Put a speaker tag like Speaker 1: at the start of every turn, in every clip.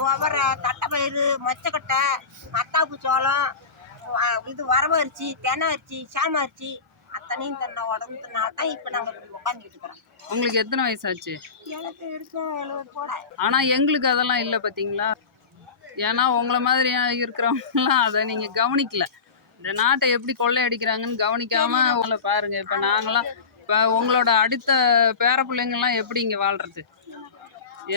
Speaker 1: துவரை தட்டைப்பயிறு மொச்சக்கொட்டை மத்தாப்பு சோளம் இது வரவு அரிசி தெனை அரிசி சாம அரிசி அத்தனையும் தன்னை உடம்புனால தான் இப்போ நாங்கள் இப்படி உட்காந்துக்கிட்டு இருக்கிறோம்.
Speaker 2: உங்களுக்கு எத்தனை வயசாச்சு?
Speaker 1: எனக்கு இருக்கும் எழுபது போட
Speaker 2: ஆனால் எங்களுக்கு அதெல்லாம் இல்லை பார்த்தீங்களா ஏன்னா உங்களை மாதிரி இருக்கிறவங்கலாம் அதை நீங்கள் கவனிக்கல. இந்த நாட்டை எப்படி கொள்ளையடிக்கிறாங்கன்னு கவனிக்காம உங்களை பாருங்க. இப்போ நாங்களாம் இப்போ உங்களோட அடுத்த பேர பிள்ளைங்கள்லாம் எப்படி இங்கே வாழ்றது?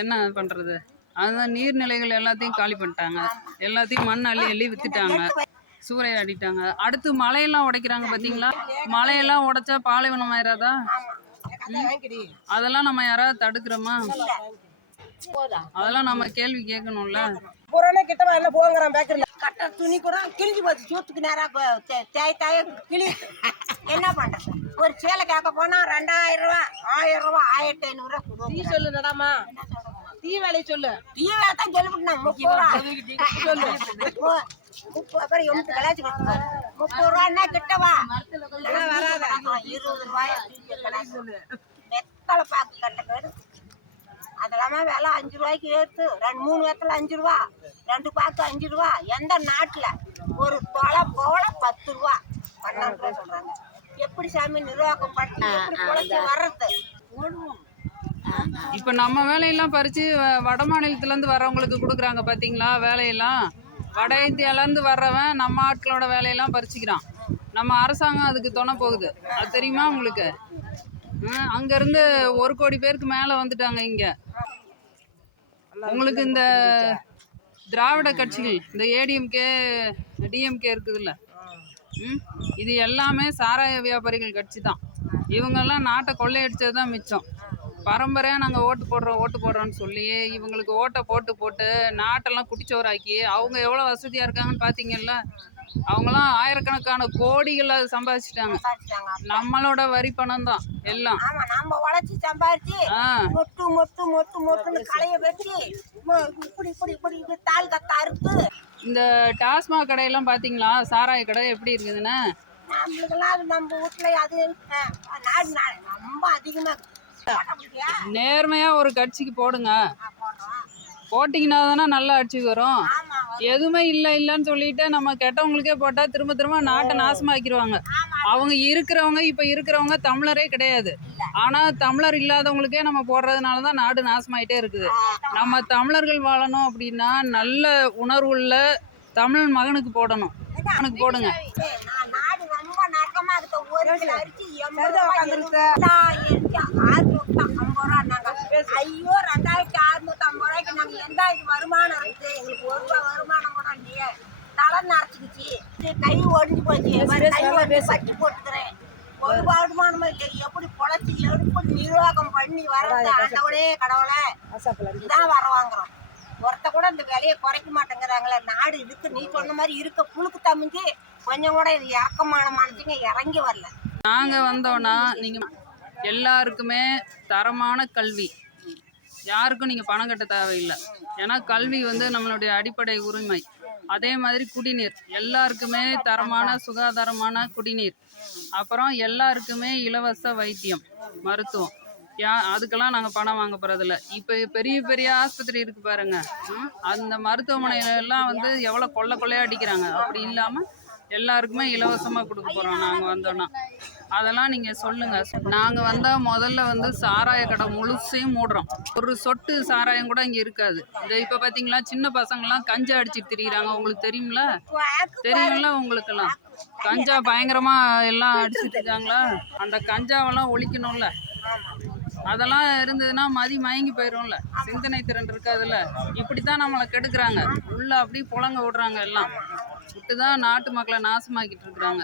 Speaker 2: என்ன பண்ணுறது அதுதான் நீர்நிலைகள் எல்லாத்தையும் காலி பண்ணிட்டாங்க. எல்லாத்தையும் மண் அள்ளி அள்ளி வித்துட்டாங்க. சூறையாடிட்டாங்க அடுத்து மலையெல்லாம் உடைக்கிறாங்க பார்த்தீங்களா மலையெல்லாம் உடைச்சா பாலைவனம் ஆயிராதா? அதெல்லாம் நம்ம யாராவது தடுக்கிறோமா? அதெல்லாம் நம்ம கேள்வி கேட்கணும்ல.
Speaker 3: புறனே கிட்ட வரல போங்கிறான் பேக்கரியில்.
Speaker 1: கட்ட துணி கூட கிழிஞ்சு போச்சு. சூத்துக்கு நேராக தேய் தாய கிளி என்ன பண்ணுறது ஒரு சேலை கேட்க போனால் ரெண்டாயிரம் ரூபா ஆயிரம் ரூபா ஆயிரத்தி ஐநூறுரூவா
Speaker 3: சொல்லு நடாமா. டீ வேலையை சொல்லு.
Speaker 1: டீவே தான் சொல்லிவிட்டு முப்பது அப்புறம் எண்பது கலாச்சி முப்பது ரூபான்னா கிட்டவா இருபது ரூபாய் வெத்தலை பாக்கு கட்ட கேடு அதெல்லாமே விலை அஞ்சு ரூபாய்க்கு ஏற்று ரெண்டு மூணு வெத்தலை அஞ்சு ரூபா. ரெண்டு பாக்கு அஞ்சு ரூபா. எந்த நாட்டில்? ஒரு தொலை போல பத்து ரூபா. பன்னெண்டு ரூபா சொல்றாங்க. எப்படி சாமி நிர்வாகம் பண்ணி எப்படி குழந்தை வர்றது?
Speaker 2: இப்போ நம்ம வேலையெல்லாம் பறித்து வட மாநிலத்துலேருந்து வர்றவங்களுக்கு கொடுக்குறாங்க பார்த்தீங்களா வேலையெல்லாம்? வட இந்தியாவிலேருந்து வர்றவன் நம்ம ஆட்களோட வேலையெல்லாம் பறிச்சுக்கிறான். நம்ம அரசாங்கம் அதுக்கு துணை போகுது. அது தெரியுமா உங்களுக்கு? அங்கேருந்து ஒரு கோடி பேருக்கு மேலே வந்துட்டாங்க இங்கே. உங்களுக்கு இந்த திராவிட கட்சிகள் இந்த ஏடிஎம்கே டிஎம்கே இருக்குதுல்ல? ம் இது எல்லாமே சாராய வியாபாரிகள் கட்சி தான் இவங்கெல்லாம் நாட்டை கொள்ளையடிச்சது தான் மிச்சம். பரம்பரையாக நாங்கள் ஓட்டு போடுறோம் ஓட்டு போடுறோம்னு சொல்லி இவங்களுக்கு ஓட்டை போட்டு போட்டு நாட்டெல்லாம் குடிச்சோராக்கி அவங்க எவ்வளோ வசதியாக இருக்காங்கன்னு பார்த்தீங்கல்ல அவங்களாம் ஆயிரக்கணக்கான கோடிகளை சம்பாதிச்சிட்டாங்க. நம்மளோட வரி பணம் தான் எல்லாம்.
Speaker 1: ஆமா நாம உழைச்சி சம்பாரிச்சு
Speaker 2: ஆ.
Speaker 1: மொட்டு மொட்டு மொட்டு மொட்டுன்னு களைய வச்சு இப்படி இப்படி இப்படி இப்படி தால் கத்த அறுத்து
Speaker 2: இந்த டாஸ்மாக் கடையெல்லாம் பார்த்தீங்களா சாராய கடை எப்படி இருக்குதுன்னு?
Speaker 1: நம்மளுக்கெல்லாம் அது நம்ம வீட்டுல அது நாடு ரொம்ப அதிகமா
Speaker 2: நேர்மையாக ஒரு கட்சிக்கு போடுங்க. போட்டிங்கன்னா தானே நல்ல ஆட்சி வரும். எதுவுமே இல்லை இல்லைன்னு சொல்லிட்டு நம்ம கெட்டவங்களுக்கே போட்டால் திரும்ப திரும்ப நாட்டை நாசமாக்கிடுவாங்க. அவங்க இருக்கிறவங்க இப்போ இருக்கிறவங்க தமிழரே கிடையாது. ஆனால் தமிழர் இல்லாதவங்களுக்கே நம்ம போடுறதுனால தான் நாடு நாசமாயிட்டே இருக்குது. நம்ம தமிழர்கள் வாழணும் அப்படின்னா நல்ல உணர்வுள்ள தமிழ் மகனுக்கு போடணும். மகனுக்கு போடுங்க.
Speaker 1: ஐயோ ரெண்டாயிரத்தி அறுநூத்தி ஐம்பது ரூபாய்க்கு நாங்க எந்த இது வருமானம் எங்களுக்கு ஒரு வருமானம் கூட இல்லையே. தலை நரைச்சிக்கிச்சு கை ஒடிஞ்சு போச்சு. பட்டி போட்டுக்கிறேன். ஒரு வருமானமும் இல்லை. எப்படி பொழைச்சி எப்படி நிர்வாகம் பண்ணி வர்றது ஆண்டவனே கடவுளே. இதான் வர வாங்குறோம். ஒருத்த கூட இந்த விலையை குறைக்க மாட்டேங்கிறாங்களே நாடு இதுக்கு நீ சொன்ன மாதிரி இருக்க புழுக்கு தமிஞ்சு கொஞ்சம் கூட இது இறக்கமான மனசுங்க இறங்கி வரல.
Speaker 2: நாங்கள் வந்தோன்னா நீங்கள் எல்லாருக்குமே தரமான கல்வி. யாருக்கும் நீங்கள் பணம் கட்ட தேவையில்லை. ஏன்னா கல்வி வந்து நம்மளுடைய அடிப்படை உரிமை. அதே மாதிரி குடிநீர். எல்லாருக்குமே தரமான சுகாதாரமான குடிநீர். அப்புறம் எல்லாருக்குமே இலவச வைத்தியம் மருத்துவம். யா அதுக்கெல்லாம் நாங்கள் பணம் வாங்க போகிறதில்ல இப்போ பெரிய பெரிய ஆஸ்பத்திரி இருக்கு பாருங்க. அந்த மருத்துவமனையில எல்லாம் வந்து எவ்வளோ கொள்ளை கொள்ளையா அடிக்கிறாங்க. அப்படி இல்லாமல் எல்லாருக்குமே இலவசமாக கொடுக்க போகிறோம் நாங்கள் வந்தோன்னா அதெல்லாம் நீங்கள் சொல்லுங்கள் நாங்கள் வந்தால் முதல்ல வந்து சாராய கடை முழுசையும் மூடுறோம். ஒரு சொட்டு சாராயம் கூட இங்கே இருக்காது. இந்த இப்போ பார்த்தீங்களா சின்ன பசங்கள்லாம் கஞ்சா அடிச்சுட்டு திரியிறாங்க. உங்களுக்கு தெரியும்ல? தெரியும்ல உங்களுக்கெல்லாம்? கஞ்சா பயங்கரமாக எல்லாம் அடிச்சிட்டு இருக்காங்களா? அந்த கஞ்சாவெல்லாம் ஒழிக்கணும்ல? அதெல்லாம் இருந்ததுன்னா மதி மயங்கி போயிடும்ல சிந்தனை திறன் இருக்காதுல்ல. இப்படி தான் நம்மளை கெடுக்குறாங்க. உள்ள அப்படியே புழங்க விடுறாங்க எல்லாம். விட்டு தான் நாட்டு மக்களை நாசமாக்கிட்டு இருக்கிறாங்க.